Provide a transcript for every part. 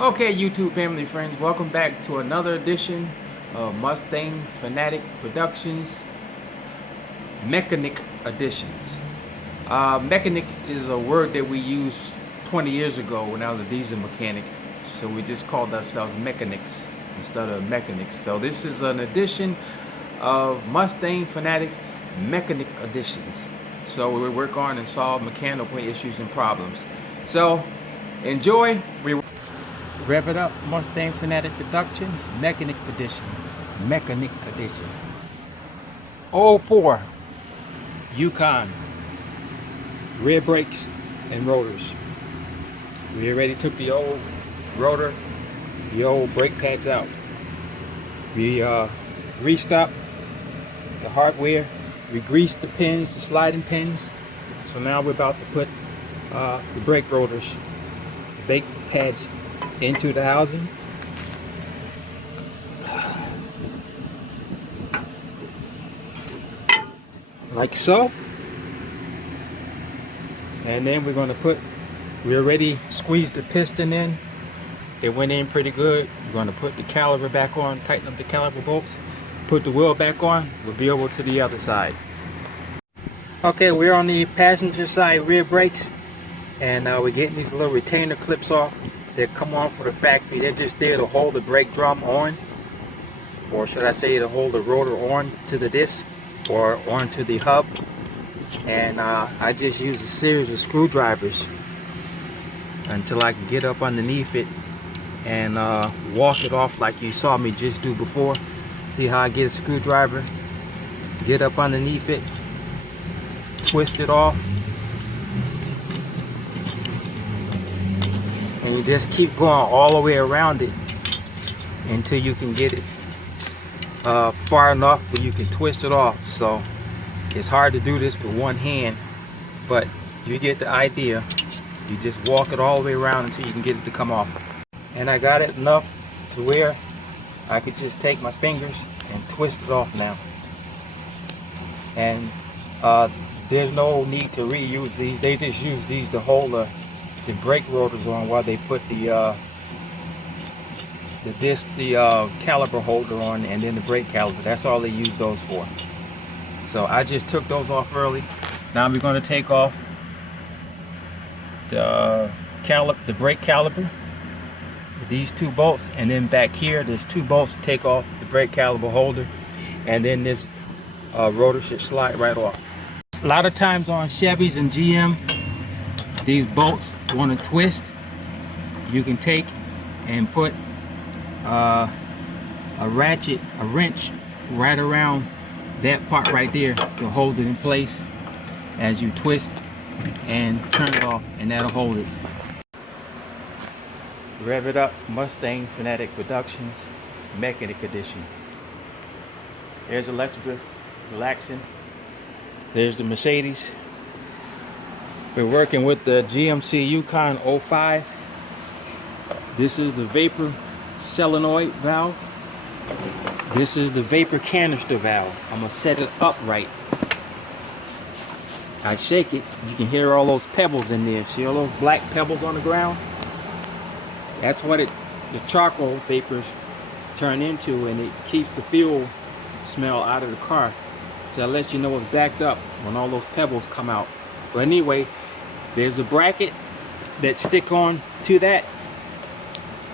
Okay, YouTube family friends, welcome back to another edition of Mustang Fanatic Productions Mechanic Editions. Mechanic is a word that we used 20 years ago when I was a diesel mechanic, so we just called ourselves mechanics instead of mechanics. So this is an edition of Mustang Fanatics Mechanic Editions. So we work on and solve mechanical issues and problems. So enjoy. Rev it up, Mustang Fanatic Production, Mechanic Edition. Mechanic Edition. 04 Yukon. Rear brakes and rotors. We already took the old rotor, the old brake pads out. We greased up the hardware. We greased the pins, the sliding pins. So now we're about to put the brake rotors, the brake pads into the housing. Like so. And then we're going to we already squeezed the piston in. It went in pretty good. We're going to put the caliper back on, tighten up the caliper bolts, put the wheel back on. We'll be over to the other side. Okay, we're on the passenger side rear brakes, and we're getting these little retainer clips off. They come on for the factory. They're just there to hold the brake drum on, or should I say to hold the rotor on to the disc or onto the hub. And I just use a series of screwdrivers until I can get up underneath it and walk it off like you saw me just do before. See how I get a screwdriver, get up underneath it, twist it off, and you just keep going all the way around it until you can get it far enough where you can twist it off. So it's hard to do this with one hand, but you get the idea. You just walk it all the way around until you can get it to come off. And I got it enough to where I could just take my fingers and twist it off now. And there's no need to reuse these. They just use these to hold the brake rotors on while they put the caliper holder on, and then the brake caliper. That's all they use those for. So I just took those off early. Now we're going to take off the brake caliper, these two bolts, and then back here there's two bolts to take off the brake caliper holder, and then this rotor should slide right off. A lot of times on Chevys and GM, these bolts want to twist. You can take and put a wrench right around that part right there to hold it in place as you twist and turn it off, and that'll hold it. Rev it up, Mustang Fanatic Productions Mechanic Edition. There's electrical relaxing. There's the Mercedes. We're working with the GMC Yukon 05. This is the Vapor Solenoid valve. This is the Vapor Canister valve. I'm going to set it upright. I shake it, you can hear all those pebbles in there. See all those black pebbles on the ground? That's what the charcoal vapors turn into, and it keeps the fuel smell out of the car. So it lets you know it's backed up when all those pebbles come out. But anyway, there's a bracket that stick on to that,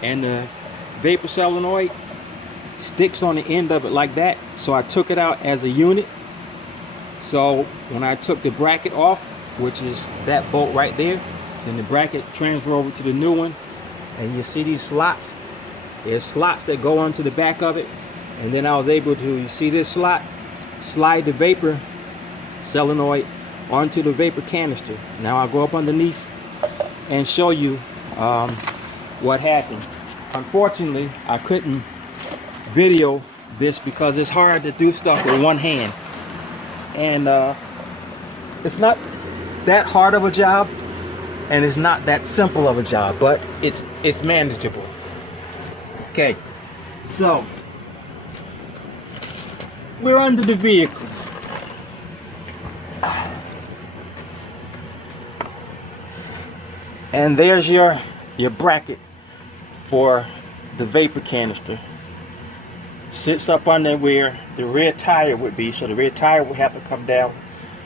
and the Vapor Solenoid sticks on the end of it like that. So I took it out as a unit. So when I took the bracket off, which is that bolt right there, then the bracket transfer over to the new one, and you see these slots. There's slots that go onto the back of it, and then I was able to, you see this slot, slide the Vapor Solenoid onto the Vapor Canister. Now I'll go up underneath and show you what happened. Unfortunately, I couldn't video this because it's hard to do stuff with one hand, and it's not that hard of a job, and it's not that simple of a job, but it's manageable. Okay, so we're under the vehicle. And there's your bracket for the vapor canister. It sits up under where the rear tire would be, so the rear tire would have to come down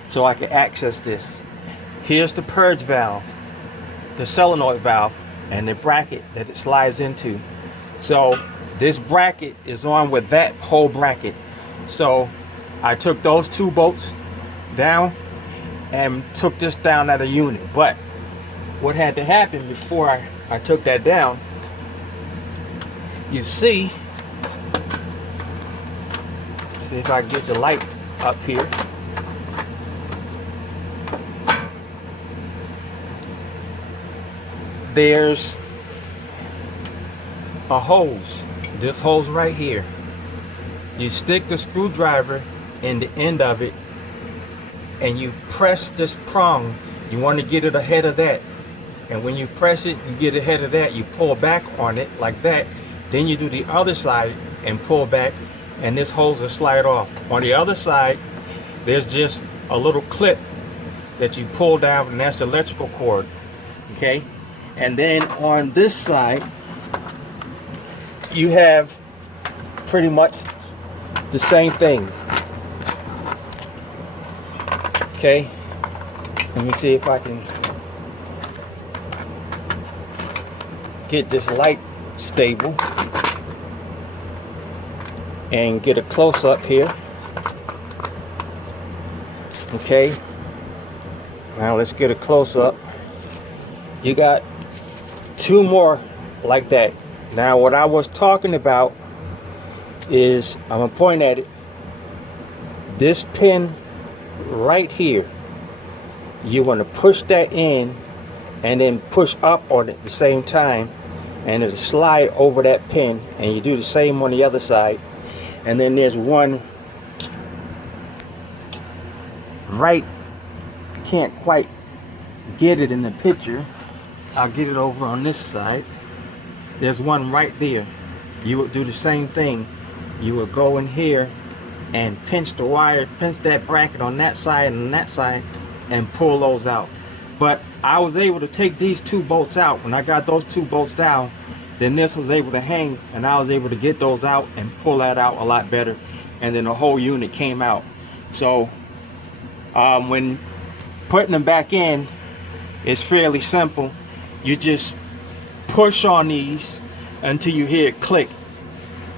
so I can access this. Here's the purge valve, the solenoid valve, and the bracket that it slides into. So this bracket is on with that whole bracket. So I took those two bolts down and took this down at a unit. But what had to happen before I took that down, you see if I can get the light up here. There's a hose. This hose right here. You stick the screwdriver in the end of it and you press this prong. You want to get it ahead of that. And when you press it, you get ahead of that, you pull back on it like that. Then you do the other side and pull back, and this hose will slide off. On the other side, there's just a little clip that you pull down, and that's the electrical cord. Okay? And then on this side, you have pretty much the same thing. Okay? Let me see if I can get this light stable and get a close-up here. Okay, now let's get a close-up. You got two more like that. Now what I was talking about is, I'm gonna point at it, this pin right here, you want to push that in and then push up on it at the same time, and it'll slide over that pin, and you do the same on the other side. And then there's one right, can't quite get it in the picture, I'll get it over on this side. There's one right there. You would do the same thing. You would go in here and pinch the wire, pinch that bracket on that side and on that side, and pull those out. But I was able to take these two bolts out. When I got those two bolts down, then this was able to hang, and I was able to get those out and pull that out a lot better, and then the whole unit came out. So when putting them back in, it's fairly simple. You just push on these until you hear it click.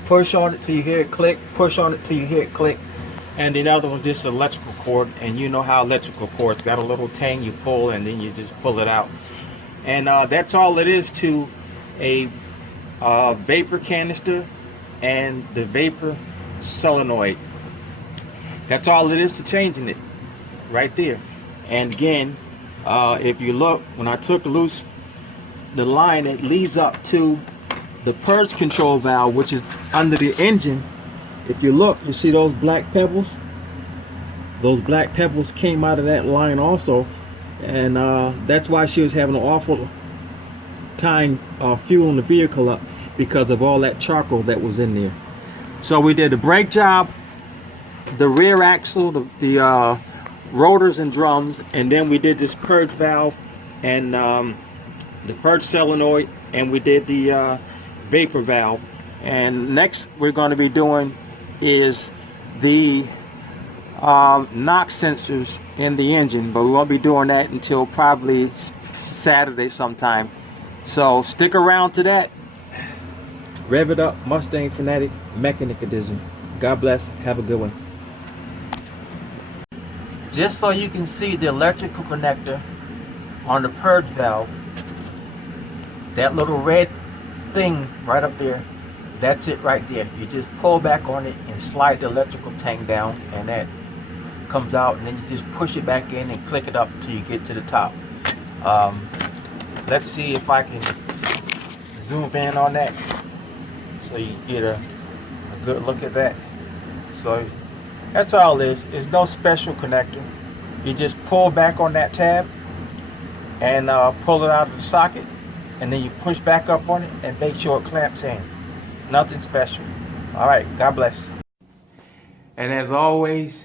Push on it till you hear it click, push on it till you hear it click. And the other one just an electrical cord, and you know how electrical cords got a little tang you pull, and then you just pull it out. And that's all it is to a vapor canister and the vapor solenoid. That's all it is to changing it right there. And again, if you look, when I took loose the line that leads up to the purge control valve, which is under the engine, if you look, you see those black pebbles? Those black pebbles came out of that line also, and that's why she was having an awful time fueling the vehicle up, because of all that charcoal that was in there. So we did the brake job, the rear axle, the rotors and drums, and then we did this purge valve and the purge solenoid, and we did the vapor valve. And next we're going to be doing is the NOx sensors in the engine, but we won't be doing that until probably Saturday sometime. So stick around to that. Rev it up, Mustang Fanatic Mechanic Edition. God bless. Have a good one. Just so you can see the electrical connector on the purge valve, that little red thing right up there, that's it right there. You just pull back on it and slide the electrical tank down, and that comes out, and then you just push it back in and click it up until you get to the top. Let's see if I can zoom in on that so you get a good look at that. So that's all it is. There's no special connector. You just pull back on that tab and pull it out of the socket, and then you push back up on it and make sure it clamps in. Nothing special. All right, God bless. And as always,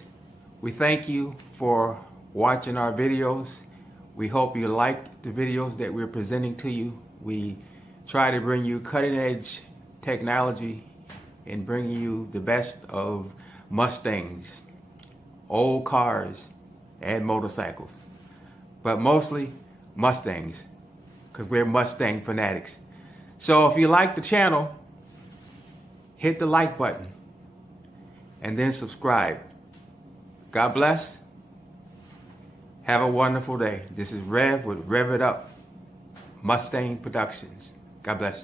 we thank you for watching our videos. We hope you like the videos that we're presenting to you. We try to bring you cutting edge technology and bringing you the best of Mustangs, old cars, and motorcycles. But mostly Mustangs, because we're Mustang fanatics. So if you like the channel, hit the like button and then subscribe. God bless. Have a wonderful day. This is Rev with Rev It Up Mustang Productions. God bless.